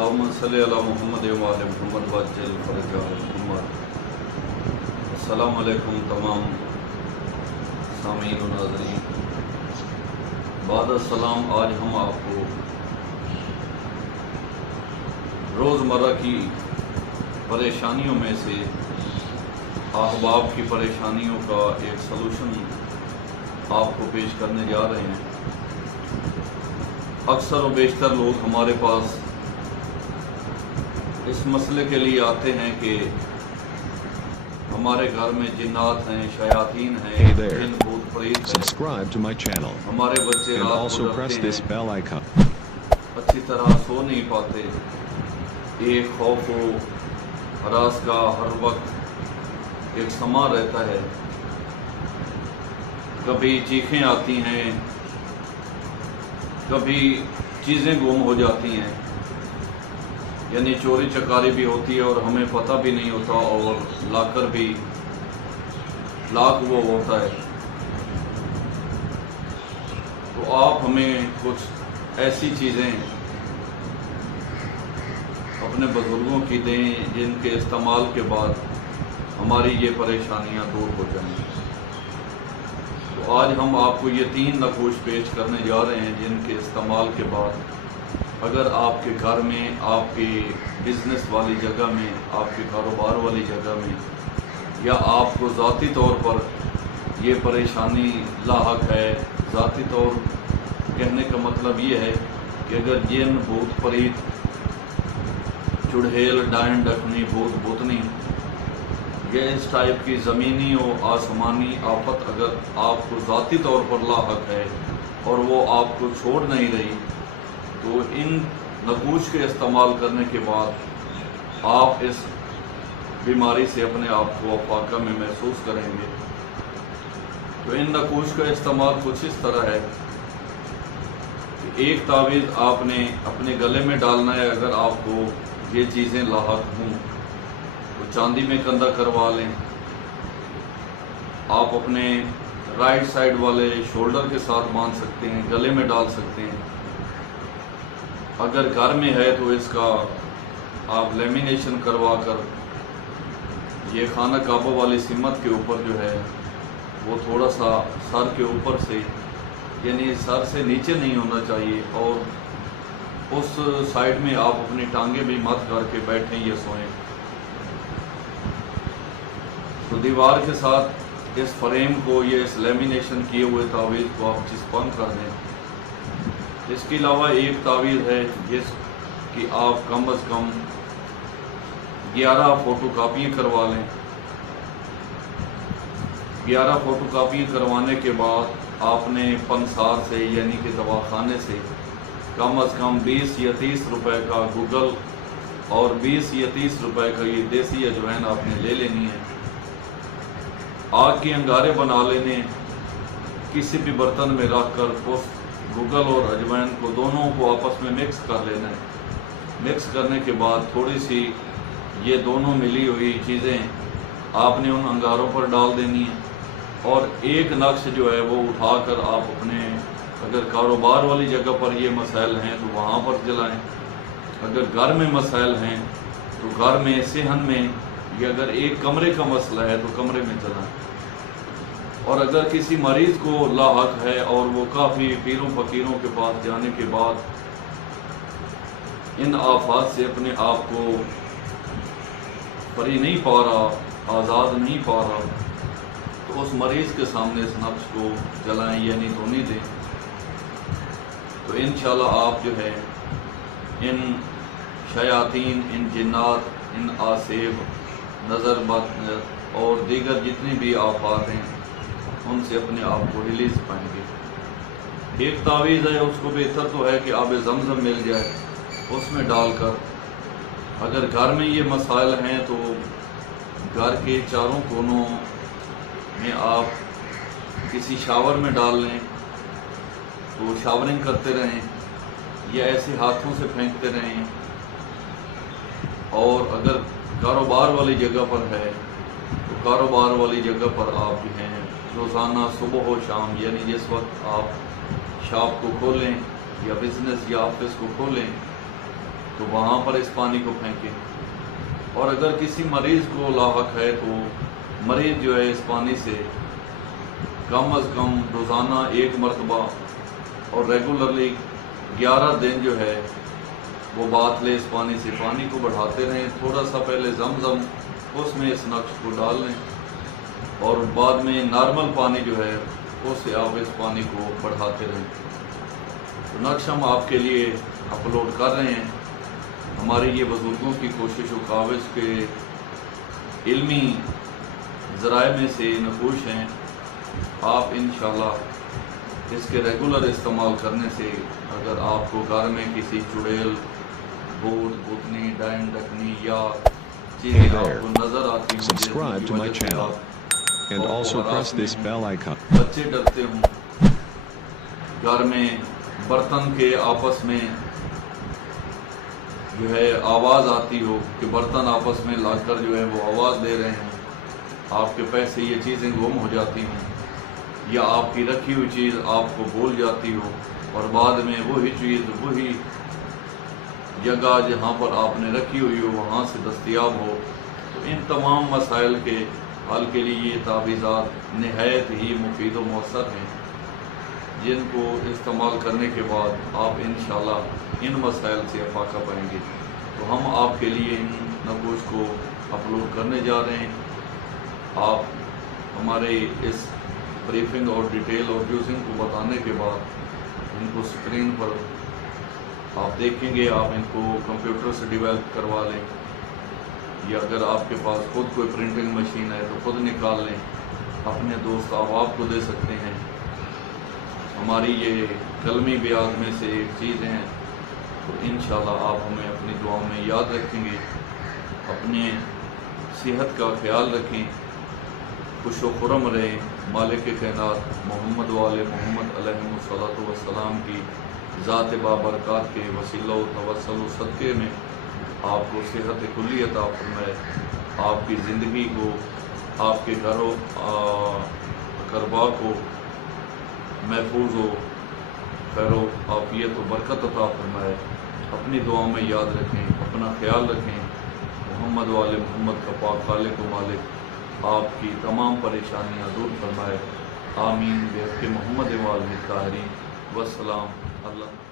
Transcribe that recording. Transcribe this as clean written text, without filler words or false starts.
अल्लाहुम्मा सल्लि अला मुहम्मद व आले मुहम्मद वअज्जिल फरज आले मुहम्मद। अस्सलामु अलैकुम तमाम सामीन व नाज़रीन। बाद सलाम, आज हम आपको रोज़मर्रा की परेशानियों में से अहबाब की परेशानियों का एक सलूशन आपको पेश करने जा रहे हैं। अक्सर व बेशतर लोग हमारे पास इस मसले के लिए आते हैं कि हमारे घर में जिन्नात हैं, शयातीन हैं, Hey there. जिन भूत प्रेत हैं, Subscribe to my channel हमारे बच्चे and रात को also press डरते this हैं, bell icon. अच्छी तरह सो नहीं पाते, एक खौफ व हरास का हर वक्त एक समा रहता है। कभी चीखें आती हैं, कभी चीज़ें गुम हो जाती हैं, यानी चोरी चकारी भी होती है और हमें पता भी नहीं होता, और लाकर भी लाक वो होता है। तो आप हमें कुछ ऐसी चीज़ें अपने बुजुर्गों की दें जिनके इस्तेमाल के बाद हमारी ये परेशानियां दूर हो जाएं। तो आज हम आपको ये 3 नकूश पेश करने जा रहे हैं जिनके इस्तेमाल के बाद अगर आपके घर में, आपके बिज़नेस वाली जगह में, आपके कारोबार वाली जगह में, या आपको ज़ाती तौर पर ये परेशानी लाहक है। ज़ाती तौर कहने का मतलब ये है कि अगर जिन, भूत प्रेत, चुड़ैल, डायन, डकनी, भूत भूतनी, ये इस टाइप की ज़मीनी और आसमानी आफत अगर आपको ज़ाती तौर पर लाहक है और वो आपको छोड़ नहीं रही, तो इन नकूश के इस्तेमाल करने के बाद आप इस बीमारी से अपने आप को फाका में महसूस करेंगे। तो इन नकूश का इस्तेमाल कुछ इस तरह है कि एक तावीज़ आपने अपने गले में डालना है। अगर आपको ये चीज़ें लाहक हों तो चांदी में कंधा करवा लें। आप अपने राइट साइड वाले शोल्डर के साथ बांध सकते हैं, गले में डाल सकते हैं। अगर घर में है तो इसका आप लेमिनेशन करवा कर ये खाना काबा वाली सिमत के ऊपर जो है वो थोड़ा सा सर के ऊपर से, यानी सर से नीचे नहीं होना चाहिए, और उस साइड में आप अपनी टांगे भी मत करके बैठें या सोएं। तो दीवार के साथ इस फ्रेम को, ये इस लेमिनेशन किए हुए तावीज़ को आप चिपक कर दें। इसके अलावा एक तावीज़ है जिसकी आप कम अज़ कम 11 फ़ोटोकॉपियाँ करवा लें। 11 फ़ोटोकॉपियाँ करवाने के बाद आपने पंसार से, यानी कि दवाखाने से, कम अज़ कम 20 या 30 रुपए का गूगल और 20 या 30 रुपए का ये देसी अजवाइन आपने ले लेनी है। आग के अंगारे बना लेने, किसी भी बर्तन में रख कर उस गूगल और अजवाइन को दोनों को आपस में मिक्स कर लेना है। मिक्स करने के बाद थोड़ी सी ये दोनों मिली हुई चीज़ें आपने उन अंगारों पर डाल देनी है, और एक नक्श जो है वो उठाकर आप अपने, अगर कारोबार वाली जगह पर ये मसाइल हैं तो वहाँ पर जलाएं। अगर घर में मसाइल हैं तो घर में, सेहन में, या अगर एक कमरे का मसला है तो कमरे में जलाएं। और अगर किसी मरीज़ को लाहक है और वो काफ़ी पीरों फकीरों के पास जाने के बाद इन आफात से अपने आप को फरी नहीं पा रहा, आज़ाद नहीं पा रहा, तो उस मरीज़ के सामने इस नफ्स को जलाएं, यानी धोनी दें। तो इंशाल्लाह आप जो है इन शयातीन, इन जिन्नात, इन आसेब, नज़र बद और दीगर जितनी भी आफात हैं उनसे अपने आप को रिलीज़ पाएंगे। एक तावीज़ है, उसको बेहतर तो है कि आब ज़मज़म मिल जाए, उसमें डालकर, अगर घर में ये मसाइल हैं तो घर के चारों कोनों में आप किसी शावर में डाल लें, तो शावरिंग करते रहें या ऐसे हाथों से फेंकते रहें। और अगर कारोबार वाली जगह पर है तो कारोबार वाली जगह पर आप जो हैं रोज़ाना सुबह हो शाम, यानी जिस वक्त आप शॉप को खोलें या बिज़नेस या ऑफिस को खोलें, تو وہاں پر اس پانی کو پھینکیں، اور اگر کسی مریض کو لاحق ہے تو مریض جو ہے اس پانی سے کم از کم روزانہ 1 مرتبہ اور ریگولرلی 11 دن جو ہے وہ بات لے اس پانی سے، پانی کو بڑھاتے رہیں، تھوڑا سا پہلے زمزم اس میں اس نقش کو ڈال لیں، اور بعد میں نارمل پانی جو ہے اس سے آپ اس پانی کو بڑھاتے رہیں۔ تو نقش ہم آپ کے لیے اپلوڈ کر رہے ہیں، ہماری یہ بزرگوں کی کوشش و کاوش کے علمی ذرائع میں سے نقوش ہیں۔ آپ انشاءاللہ اس کے ریگولر استعمال کرنے سے اگر آپ کو گھر میں کسی چڑیل، بھوت بھوتنی، ڈائن ڈکنی یا چیزیں آپ کو نظر آتی ہوں Subscribe to my channel and also press this bell icon. بچے ڈرتے ہوں، گھر میں برتن کے آپس میں جو ہے آواز آتی ہو کہ برتن آپس میں لا کر جو ہے وہ آواز دے رہے ہیں، آپ کے پیسے یہ چیزیں گم ہو جاتی ہیں، یا آپ کی رکھی ہوئی چیز آپ کو بھول جاتی ہو اور بعد میں وہی چیز وہی جگہ جہاں پر آپ نے رکھی ہوئی ہو وہاں سے دستیاب ہو، تو ان تمام مسائل کے حل کے لیے یہ تعویذات نہایت ہی مفید و مؤثر ہیں، جن کو استعمال کرنے کے بعد آپ انشاءاللہ ان مسائل سے افاقہ پائیں گے۔ تو ہم آپ کے لیے ان نقوش کو اپلوڈ کرنے جا رہے ہیں۔ آپ ہمارے اس بریفنگ اور ڈیٹیل اور یوزنگ کو بتانے کے بعد ان کو اسکرین پر آپ دیکھیں گے، آپ ان کو کمپیوٹر سے ڈیولپ کروا لیں، یا اگر آپ کے پاس خود کوئی پرنٹنگ مشین ہے تو خود نکال لیں، اپنے دوست آپ کو دے سکتے ہیں۔ ہماری یہ قلمی بیاض میں سے ایک چیز ہیں، تو انشاءاللہ آپ ہمیں اپنی دعاؤں میں یاد رکھیں گے۔ اپنے صحت کا خیال رکھیں، خوش و خرم رہیں، مالک کائنات محمد وآل محمد علیہ الصلوۃ والسلام کی ذات بابرکات کے وسیلہ و توسل و صدقے میں آپ کو صحت کلی عطا فرمائے، آپ کی زندگی کو، آپ کے گھر و اقربا کو محفوظ و خیر و عافیت و برکت عطا فرمائے۔ اپنی دعاؤں میں یاد رکھیں، اپنا خیال رکھیں۔ محمد وآل محمد کا پاک خالق و مالک آپ کی تمام پریشانیاں دور فرمائے۔ آمین بحق محمد وآلہ الطاہرین۔ والسلام۔ اللہ